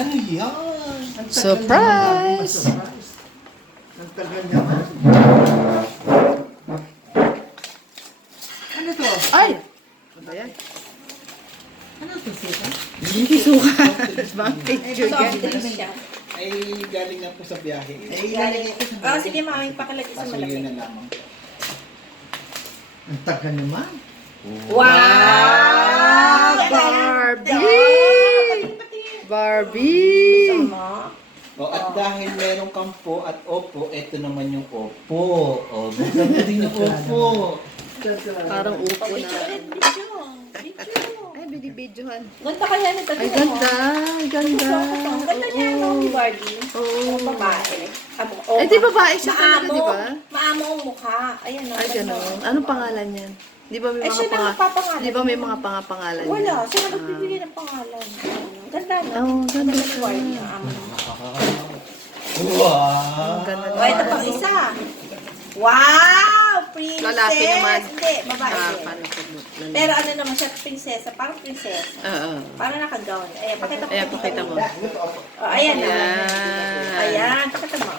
Ano yan? Ang tagal Surprise! naman. Ang tagal naman. Ano to? Ay! Ano ba yan? Ano to, Sita? Hindi suka. Bang picture Soft yan. drinks siya. Ay, galing na po sa biyahe. Ay, galing ito sa sige, mami, pakilagay sa Kaso yun malaki. na lamang. Ang tagal naman. Wow! Barbie! Barbie! Sama. O, at dahil meron kang po at opo, ito naman yung opo. O, maganda din yung opo. Parang upo na. Video. Ay, binibidyohan. Ganda kaya nito. Ay, ganda. Ay, ganda. Ganda niya yung Barbie. Oo. Babae. Eh, di babae siya talaga, di ba? Maamo ang mukha. Ayan o. Ay, gano'n. Anong pangalan yan? Di ba may Eh, siya mga na magpapangalan. Di ba may mga pangalan? Wala. Siya na magbibigay ng pangalan. Ganda na. Oo, ganda Ganda ni siya. Barbie. Maamo ng mukha. Wow! Ang ganda O, ito pang isa. Wow! Princess! Lalaki naman. Hindi, babae Ah, din. paano ko? Pero ano naman siya, prinsesa. Parang prinsesa. Oo. Parang naka-gown. Ayan, pakita mo. Ayan, pakita mo. O, ayan na. Ayan. Ayan, pakita mo.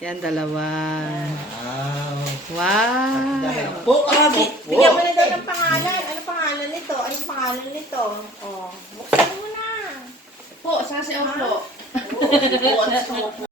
Yan, dalawa. Wow! Wow. Dahil po O, at opo. bigyan mo na daw ng pangalan. Ano pangalan nito? Ano pangalan nito? O, buksan mo na. Po, sa si Opo. Po at opo.